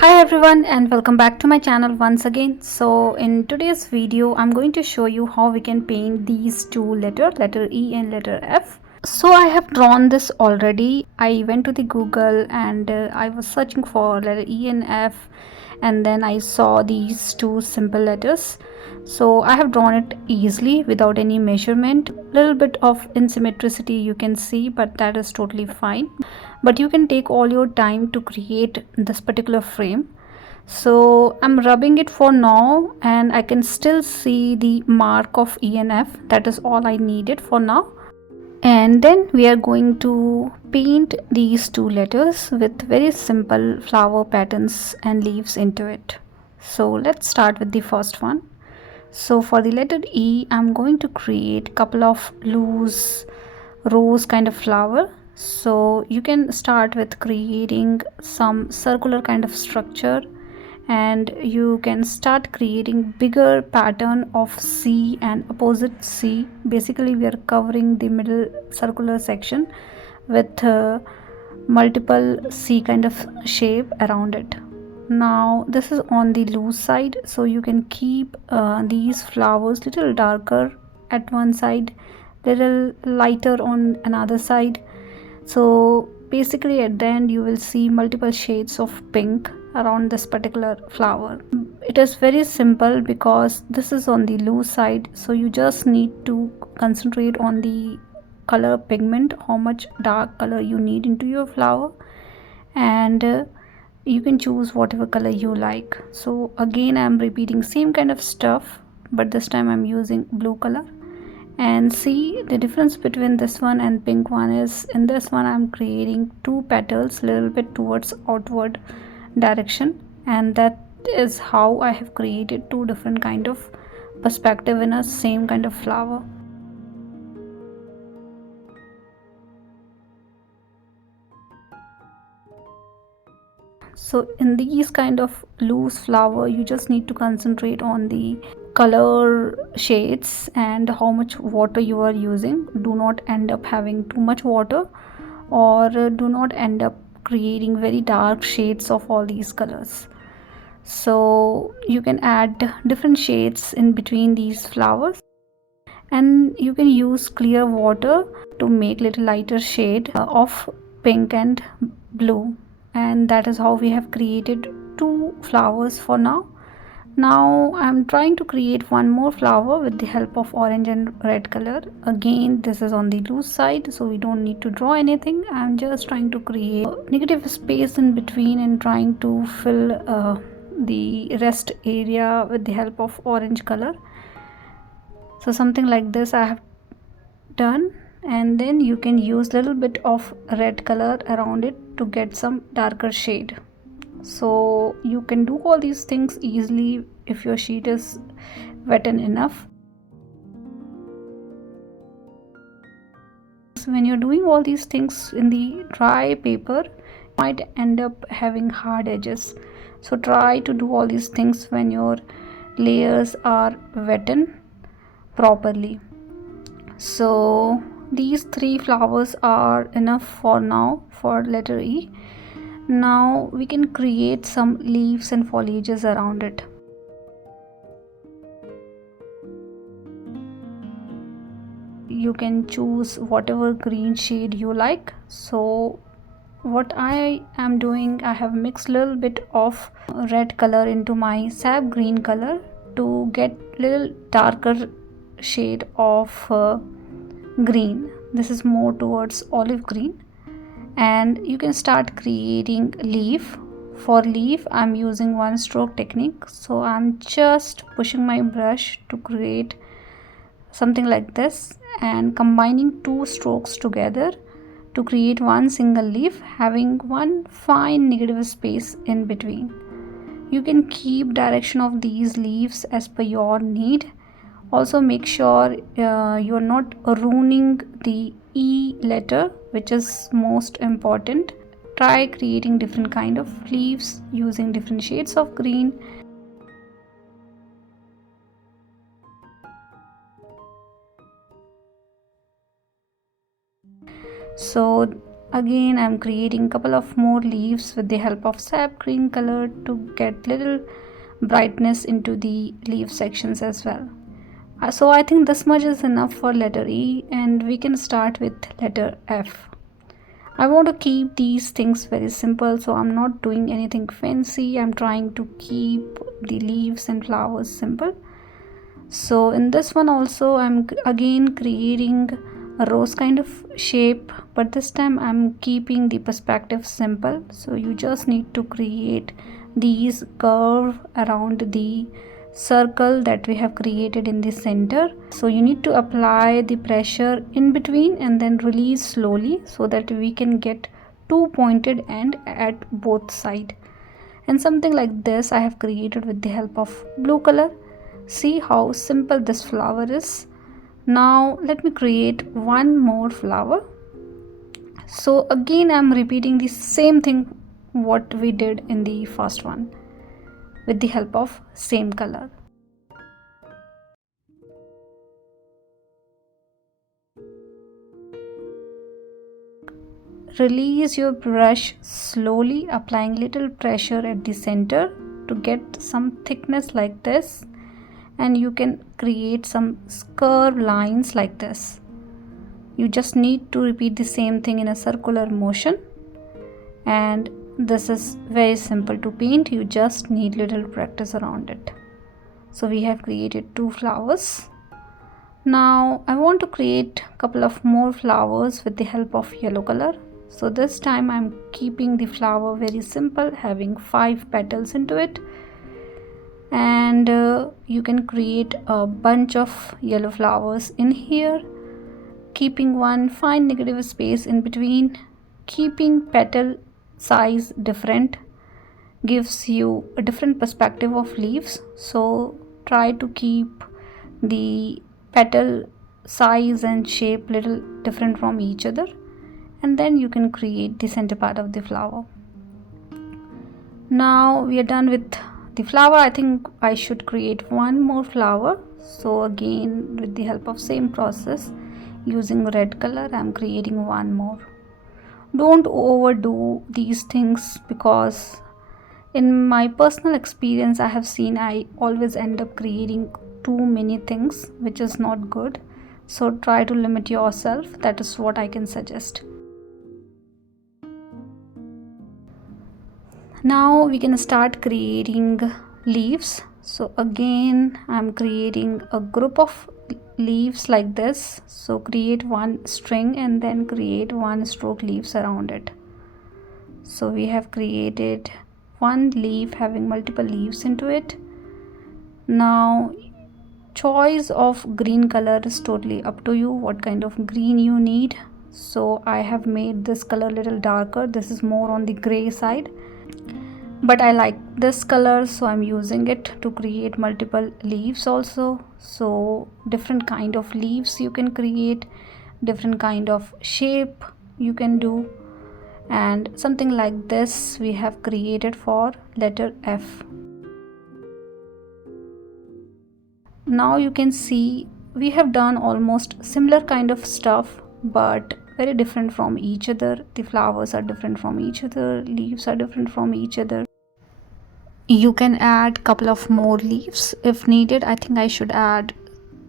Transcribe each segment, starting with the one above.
Hi everyone and welcome back to my channel once again. So in today's video I'm going to show you how we can paint these two letter E and letter F. So I have drawn this already. I went to the Google and I was searching for letter E and F, and then I saw these two simple letters. So I have drawn it easily without any measurement. Little bit of asymmetricity you can see, but that is totally fine. But you can take all your time to create this particular frame. So I'm rubbing it for now and I can still see the mark of E and F. That is all I needed for now. And then we are going to paint these two letters with very simple flower patterns and leaves into it. So let's start with the first one. So for the letter E, I'm going to create a couple of loose rose kind of flower. So you can start with creating some circular kind of structure, and you can start creating bigger pattern of C and opposite C. Basically we are covering the middle circular section with multiple C kind of shape around it. Now this is on the loose side, so you can keep these flowers little darker at one side, little lighter on another side. So basically at the end you will see multiple shades of pink around this particular flower. It is very simple because this is on the loose side, so you just need to concentrate on the color pigment, how much dark color you need into your flower, and you can choose whatever color you like. So again I'm repeating same kind of stuff, but this time I'm using blue color. And see the difference between this one and pink one is, in this one I'm creating two petals little bit towards outward direction, and that is how I have created two different kind of perspective in a same kind of flower. So in these kind of loose flower you just need to concentrate on the color shades and how much water you are using. Do not end up having too much water, or do not end up creating very dark shades of all these colors. So you can add different shades in between these flowers, and you can use clear water to make little lighter shade of pink and blue. And that is how we have created two flowers for now. Now I'm trying to create one more flower with the help of orange and red color. Again this is on the loose side, so we don't need to draw anything. I'm just trying to create a negative space in between and trying to fill the rest area with the help of orange color. So something like this I have done, and then you can use little bit of red color around it to get some darker shade. So you can do all these things easily if your sheet is wetted enough. So when you're doing all these things in the dry paper, you might end up having hard edges. So try to do all these things when your layers are wetted properly. So these three flowers are enough for now for letter E. Now we can create some leaves and foliages around it. You can choose whatever green shade you like. So what I am doing, I have mixed little bit of red color into my sap green color to get little darker shade of green. This is more towards olive green. And you can start creating leaf. For leaf I'm using one stroke technique, so I'm just pushing my brush to create something like this and combining two strokes together to create one single leaf having one fine negative space in between. You can keep direction of these leaves as per your need. Also make sure you're not ruining the E letter, which is most important. Try creating different kind of leaves using different shades of green. So Again, I'm creating couple of more leaves with the help of sap green color to get little brightness into the leaf sections as well. So I think this much is enough for letter E, and we can start with letter F. I want to keep these things very simple, so I'm not doing anything fancy. I'm trying to keep the leaves and flowers simple. So in this one also, I'm again creating a rose kind of shape, but this time I'm keeping the perspective simple. So you just need to create these curve around the circle that we have created in the center. So you need to apply the pressure in between and then release slowly so that we can get two pointed end at both sides. And something like this I have created with the help of blue color. See how simple this flower is. Now let me create one more flower. So again I'm repeating the same thing what we did in the first one with the help of same color. Release your brush slowly, applying little pressure at the center to get some thickness like this, and you can create some curved lines like this. You just need to repeat the same thing in a circular motion, and this is very simple to paint. You just need little practice around it. So we have created two flowers. Now I want to create a couple of more flowers with the help of yellow color. So this time I'm keeping the flower very simple, having 5 petals into it, and you can create a bunch of yellow flowers in here, keeping one fine negative space in between. Keeping petal size different gives you a different perspective of leaves, so try to keep the petal size and shape little different from each other, and then you can create the center part of the flower. Now we are done with the flower. I think I should create one more flower. So again, with the help of same process, using red color, I'm creating one more. Don't overdo these things, because in my personal experience I have seen I always end up creating too many things, which is not good. So try to limit yourself. That is what I can suggest. Now we can start creating leaves. So again I'm creating a group of leaves like this. So create one string and then create one stroke leaves around it. So we have created one leaf having multiple leaves into it. Now choice of green color is totally up to you, what kind of green you need. So I have made this color little darker. This is more on the gray side, but I like this color, so I'm using it to create multiple leaves also. So different kind of leaves you can create, different kind of shape you can do, and something like this we have created for letter F. Now you can see we have done almost similar kind of stuff, but very different from each other. The flowers are different from each other, leaves are different from each other. You can add couple of more leaves if needed. I think I should add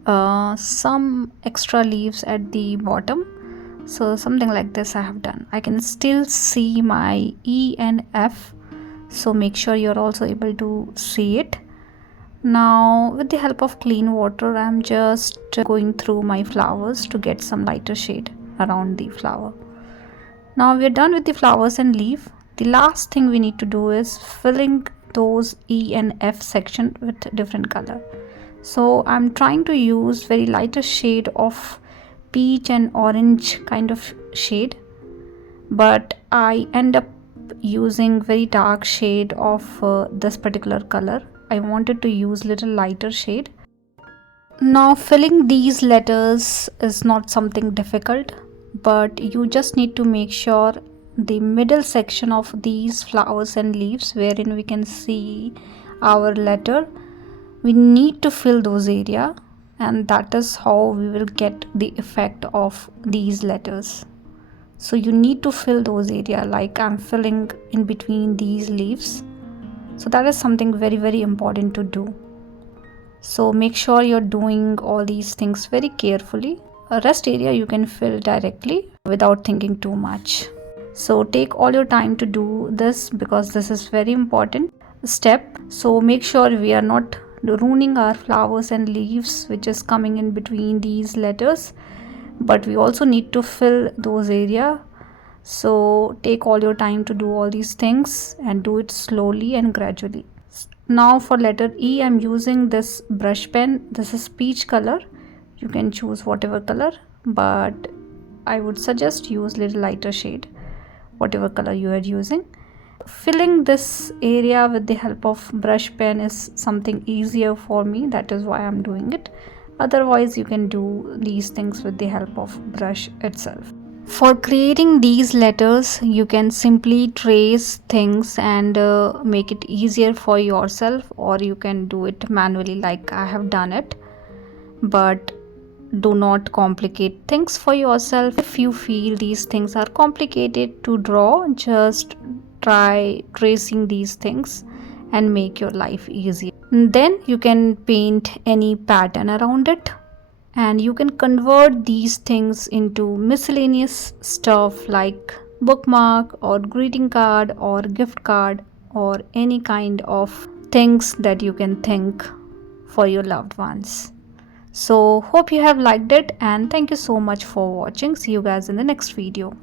some extra leaves at the bottom. So something like this I have done. I can still see my E and F, so make sure you're also able to see it. Now with the help of clean water, I'm just going through my flowers to get some lighter shade around the flower. Now we're done with the flowers and leaf. The last thing we need to do is filling those E and F section with different color. So I'm trying to use very lighter shade of peach and orange kind of shade, but I end up using very dark shade of this particular color. I wanted to use little lighter shade. Now filling these letters is not something difficult, but you just need to make sure the middle section of these flowers and leaves wherein we can see our letter, we need to fill those area, and that is how we will get the effect of these letters. So you need to fill those area, like I'm filling in between these leaves. So that is something very, very important to do. So make sure you're doing all these things very carefully. A rest area you can fill directly without thinking too much. So take all your time to do this because this is very important step. So make sure we are not ruining our flowers and leaves which is coming in between these letters, but we also need to fill those area. So take all your time to do all these things and do it slowly and gradually. Now for letter E, I'm using this brush pen. This is peach color. You can choose whatever color, but I would suggest use little lighter shade, whatever color you are using. Filling this area with the help of brush pen is something easier for me. That is why I'm doing it. Otherwise, you can do these things with the help of brush itself. For creating these letters, you can simply trace things and make it easier for yourself, or you can do it manually like I have done it. But do not complicate things for yourself. If you feel these things are complicated to draw, just try tracing these things and make your life easier. Then you can paint any pattern around it, and you can convert these things into miscellaneous stuff like bookmark or greeting card or gift card or any kind of things that you can think for your loved ones. So hope you have liked it, and thank you so much for watching. See you guys in the next video.